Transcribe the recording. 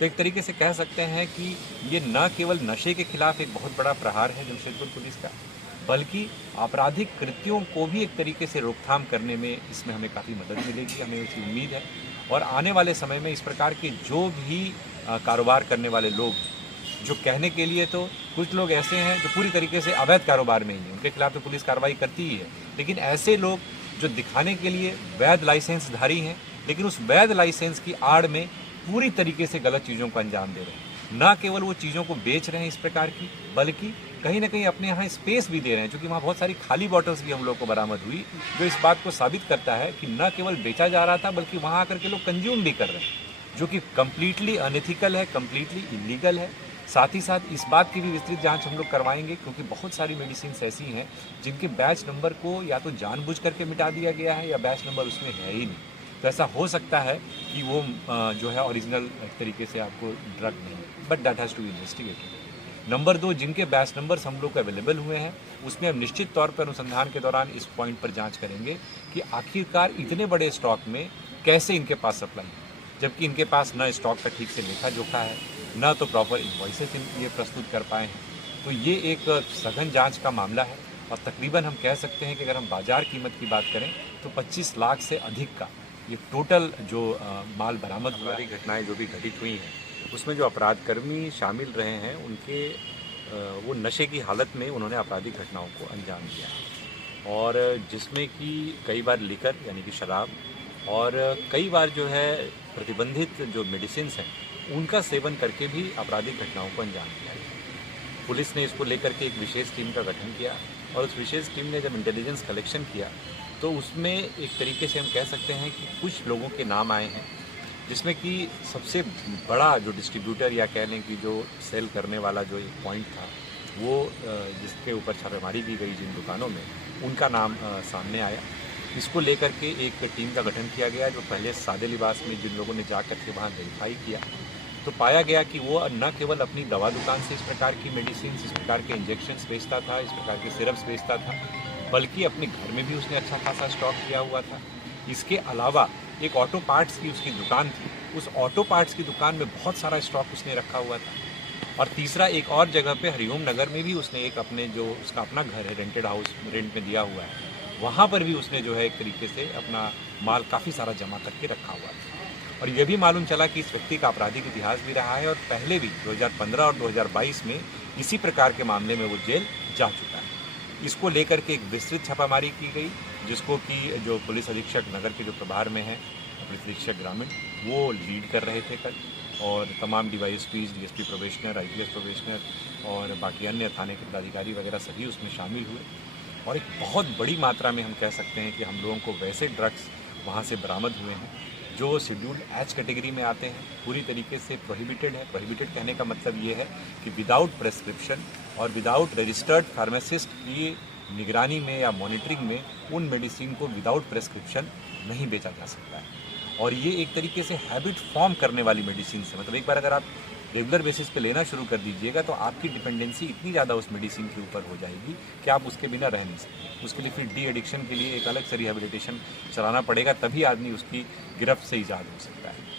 तो एक तरीके से कह सकते हैं कि ये न केवल नशे के खिलाफ एक बहुत बड़ा प्रहार है जमशेदपुर पुलिस का, बल्कि आपराधिक कृत्यों को भी एक तरीके से रोकथाम करने में इसमें हमें काफ़ी मदद मिलेगी, हमें उसकी उम्मीद है। और आने वाले समय में इस प्रकार के जो भी कारोबार करने वाले लोग, जो कहने के लिए तो कुछ लोग ऐसे हैं जो पूरी तरीके से अवैध कारोबार में ही हैं, उनके खिलाफ तो पुलिस कार्रवाई करती ही है, लेकिन ऐसे लोग जो दिखाने के लिए वैध लाइसेंसधारी हैं, लेकिन उस वैध लाइसेंस की आड़ में पूरी तरीके से गलत चीज़ों को अंजाम दे रहे हैं। ना केवल वो चीज़ों को बेच रहे हैं इस प्रकार की, बल्कि कहीं ना कहीं अपने यहाँ स्पेस भी दे रहे हैं, क्योंकि वहाँ बहुत सारी खाली बॉटल्स भी हम लोग को बरामद हुई, जो इस बात को साबित करता है कि न केवल बेचा जा रहा था बल्कि वहाँ आकर के लोग कंज्यूम भी कर रहे हैं, जो कि कम्प्लीटली अनएथिकल है, कम्प्लीटली इलीगल है। साथ ही साथ इस बात की भी विस्तृत जांच हम लोग करवाएंगे, क्योंकि बहुत सारी मेडिसिन ऐसी हैं जिनके बैच नंबर को या तो जानबूझ करके मिटा दिया गया है या बैच नंबर उसमें है ही नहीं। तो ऐसा हो सकता है कि वो जो है ओरिजिनल एक तरीके से आपको ड्रग नहीं, but that has to be investigated. Number 2, जिनके बैच नंबर्स हम लोग को अवेलेबल हुए हैं, उसमें हम निश्चित तौर पर अनुसंधान के दौरान इस पॉइंट पर जांच करेंगे कि आखिरकार इतने बड़े स्टॉक में कैसे इनके पास सप्लाई है, जबकि इनके पास न स्टॉक का ठीक से लेखा जोखा है, न तो प्रॉपर इन्वॉइसेस ये प्रस्तुत कर पाए हैं। तो ये एक सघन जांच का मामला है और तकरीबन हम कह सकते हैं कि अगर हम बाज़ार कीमत की बात करें तो 25 लाख से अधिक का ये टोटल जो माल बरामद हुआ है। घटनाएं जो भी घटित हुई हैं उसमें जो अपराधकर्मी शामिल रहे हैं उनके वो नशे की हालत में उन्होंने आपराधिक घटनाओं को अंजाम दिया, और जिसमें कि कई बार लिकर यानी कि शराब और कई बार जो है प्रतिबंधित जो मेडिसिन हैं उनका सेवन करके भी आपराधिक घटनाओं को अंजाम दिया। पुलिस ने इसको लेकर के एक विशेष टीम का गठन किया, और उस विशेष टीम ने जब इंटेलिजेंस कलेक्शन किया तो उसमें एक तरीके से हम कह सकते हैं कि कुछ लोगों के नाम आए हैं, जिसमें कि सबसे बड़ा जो डिस्ट्रीब्यूटर या कह लें कि जो सेल करने वाला जो एक पॉइंट था, वो जिसके ऊपर छापेमारी की गई जिन दुकानों में, उनका नाम सामने आया। इसको लेकर के एक टीम का गठन किया गया, जो पहले सादे लिबास में जिन लोगों ने जा कर के वहाँ वेरीफाई किया तो पाया गया कि वो न केवल अपनी दवा दुकान से इस प्रकार की मेडिसिन, इस प्रकार के इंजेक्शन्स बेचता था, इस प्रकार के सिरप्स बेचता था, बल्कि अपने घर में भी उसने अच्छा खासा स्टॉक किया हुआ था। इसके अलावा एक ऑटो पार्ट्स की उसकी दुकान थी, उस ऑटो पार्ट्स की दुकान में बहुत सारा स्टॉक उसने रखा हुआ था। और तीसरा, एक और जगह पे हरिओम नगर में भी उसने एक अपने जो उसका अपना घर है, रेंटेड हाउस रेंट में दिया हुआ है, वहाँ पर भी उसने जो है एक तरीके से अपना माल काफ़ी सारा जमा करके रखा हुआ था। और ये भी मालूम चला कि इस व्यक्ति का आपराधिक इतिहास भी रहा है, और पहले भी 2015 और 2022 में इसी प्रकार के मामले में वो जेल जा चुका है। इसको लेकर के एक विस्तृत छापामारी की गई, जिसको कि जो पुलिस अधीक्षक नगर के जो प्रभार में है, पुलिस अधीक्षक ग्रामीण, वो लीड कर रहे थे कल, और तमाम डीवाईएसपीज, डीएसपी प्रोबेशनर, आईपीएस प्रोबेशनर और बाकी अन्य थाने के पदाधिकारी वगैरह सभी उसमें शामिल हुए। और एक बहुत बड़ी मात्रा में हम कह सकते हैं कि हम लोगों को वैसे ड्रग्स वहाँ से बरामद हुए हैं जो शेड्यूल्ड एच कैटेगरी में आते हैं, पूरी तरीके से प्रोहिबिटेड है। प्रोहिबिटेड कहने का मतलब ये है कि विदाउट प्रेस्क्रिप्शन और विदाउट रजिस्टर्ड फार्मासिस्ट की निगरानी में या मॉनिटरिंग में उन मेडिसिन को विदाउट प्रेस्क्रिप्शन नहीं बेचा जा सकता है। और ये एक तरीके से हैबिट फॉर्म करने वाली मेडिसिन है, मतलब एक बार अगर आप रेगुलर बेसिस पे लेना शुरू कर दीजिएगा तो आपकी डिपेंडेंसी इतनी ज़्यादा उस मेडिसिन के ऊपर हो जाएगी कि आप उसके बिना रह नहीं सकते। उसके लिए फिर डी एडिक्शन के लिए एक अलग से रिहेबिलिटेशन चलाना पड़ेगा, तभी आदमी उसकी गिरफ्त से आज़ाद हो सकता है।